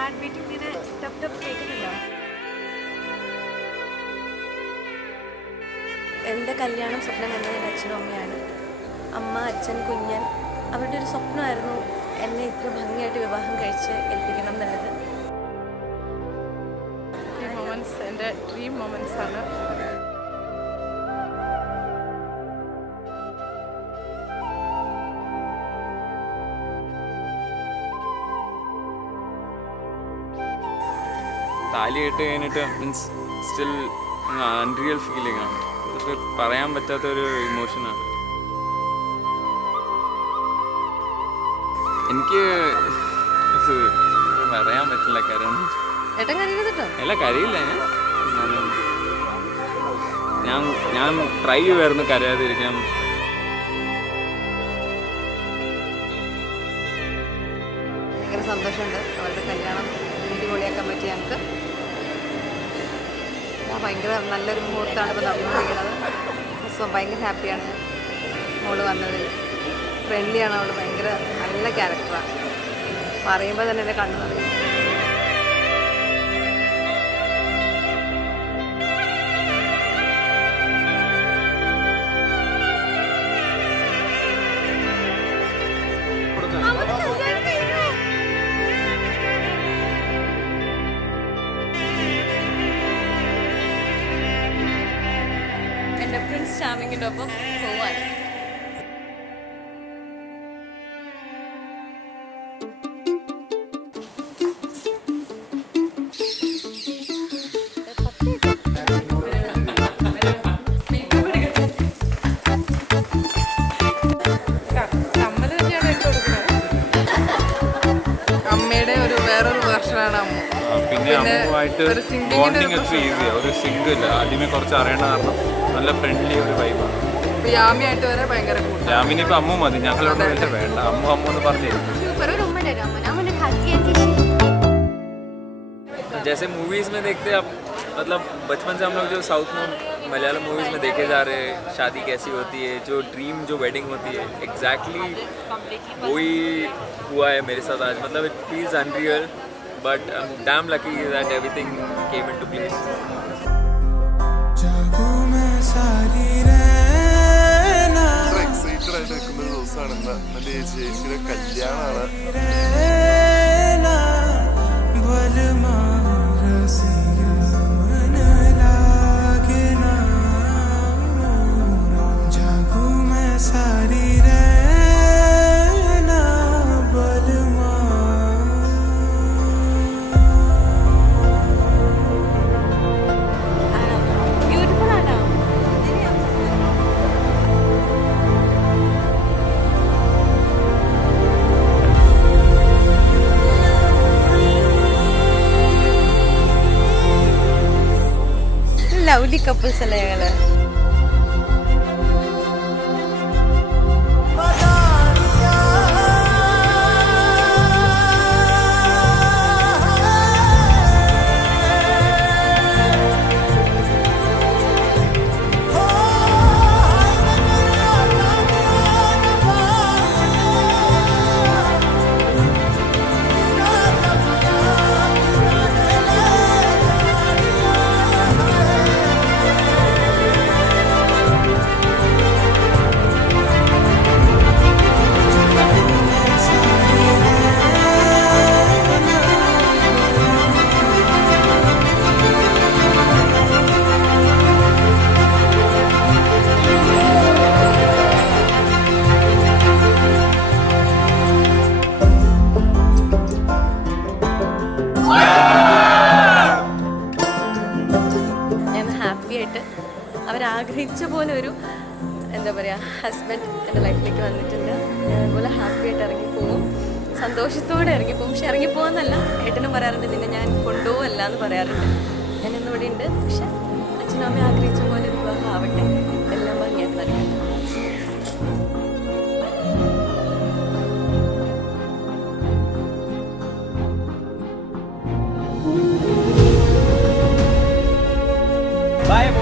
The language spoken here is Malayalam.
ഹാർട്ട് ബീറ്റിംഗ് ഇങ്ങനെ ടപ്പ് ടപ്പ് കേൾക്കുന്നുണ്ടോ? എൻ്റെ കല്യാണം സ്വപ്നം കണ്ടത് എൻ്റെ അച്ഛനും അമ്മയാണ്. അമ്മ, അച്ഛൻ, കുഞ്ഞൻ അവരുടെ ഒരു സ്വപ്നമായിരുന്നു എന്നെ ഇത്ര ഭംഗിയായിട്ട് വിവാഹം കഴിച്ച് ഏൽപ്പിക്കണം എന്നുള്ളത്. ഈ മൊമെന്റ്സ് എൻ്റെ ഡ്രീം മൊമെന്റ്സ് ആണ്. താലി കെട്ട് കഴിഞ്ഞിട്ട് മീൻസ് സ്റ്റിൽ അൺറിയൽ ഫീലിംഗ് ആണ്. ഇതൊക്കെ പറയാൻ പറ്റാത്തൊരു ഇമോഷനാണ്. എനിക്ക് ഇത് പറയാൻ പറ്റില്ല. അല്ല കരയില്ല. ഞാൻ ട്രൈ ചെയ്യുമായിരുന്നു കരയാതിരിക്കാൻ. ഭയങ്കര സന്തോഷമുണ്ട് അവരുടെ കല്യാണം അടിപൊളിയാക്കാൻ പറ്റി ഞങ്ങൾക്ക്. ഭയങ്കര നല്ലൊരു മുഹൂർത്തമാണ് ഇപ്പോൾ നടന്നുകൊണ്ടിരിക്കുന്നത്. സോ ഭയങ്കര ഹാപ്പിയാണ് മോള് വന്നതിൽ. ഫ്രണ്ട്ലിയാണ് അവൾ, ഭയങ്കര നല്ല ക്യാരക്ടറാണ്. പറയുമ്പോൾ തന്നെ എൻ്റെ കണ്ണു നിറയും. എൻ്റെ പ്രിൻസ് ചാമിങ്ങിൻ്റെ ഒപ്പം പോവാൻ. അമ്മയുടെ ഒരു വേറൊരു വേർഷനാണ് അമ്മ. പിന്നെ അമ്മുമായിട്ട് ബോണ്ടിങ് ഒക്കെ ഈസിയാണ്. ഒരു സിംഗിൾ ആദ്യമേ കുറച്ച് അറിയണ കാരണം നല്ല ഫ്രണ്ട്ലി ഒരു വൈബാണ്. യാമിയായിട്ട് വരെ ഭയങ്കര കൂട്ടാണ്. യാമിനി ഇപ്പം അമ്മു മതി, ഞങ്ങളോട് വലിയ വേണ്ട. അമ്മു അമ്മു എന്ന് പറഞ്ഞു. जैसे मूवीज़ में देखते हैं आप, मतलब बचपन से हम लोग जो साउथ में मलयालम मूवीज़ में देखे जा रहे हैं, शादी कैसी होती है, जो ड्रीम जो वेडिंग होती है, एग्जैक्टली वही हुआ है मेरे साथ आज. मतलब it feels unreal but I am damn lucky that everything came into place. Excited ആയിട്ട് നിൽക്കുന്ന ഒരു ദിവസമാണ് ഇന്ന്. എൻ്റെ ചേച്ചിയുടെ കല്യാണമാണ്. ലവ്ലി കപ്പിൾസ് അല്ലേ ഞങ്ങള്? അവരാഗ്രഹിച്ച പോലെ ഒരു എന്താ പറയുക ഹസ്ബൻഡ് എൻ്റെ ലൈഫിലേക്ക് വന്നിട്ടുണ്ട്. ഞാൻ അതുപോലെ ഹാപ്പി ആയിട്ട് ഇറങ്ങിപ്പോവും, സന്തോഷത്തോടെ ഇറങ്ങിപ്പോവും. പക്ഷെ ഇറങ്ങിപ്പോകുന്നല്ല, ഏട്ടനും പറയാറുണ്ട് നിന്നെ ഞാൻ കൊണ്ടുപോകല്ല എന്ന് പറയാറുണ്ട്. ഞാൻ ഇന്നിവിടെ ഉണ്ട്. പക്ഷെ അച്ഛനും അമ്മ ആഗ്രഹിച്ച പോലെ വിവാഹം ആവട്ടെ, എല്ലാം ഭംഗിയായിട്ട് നടക്കട്ടെ. Bye.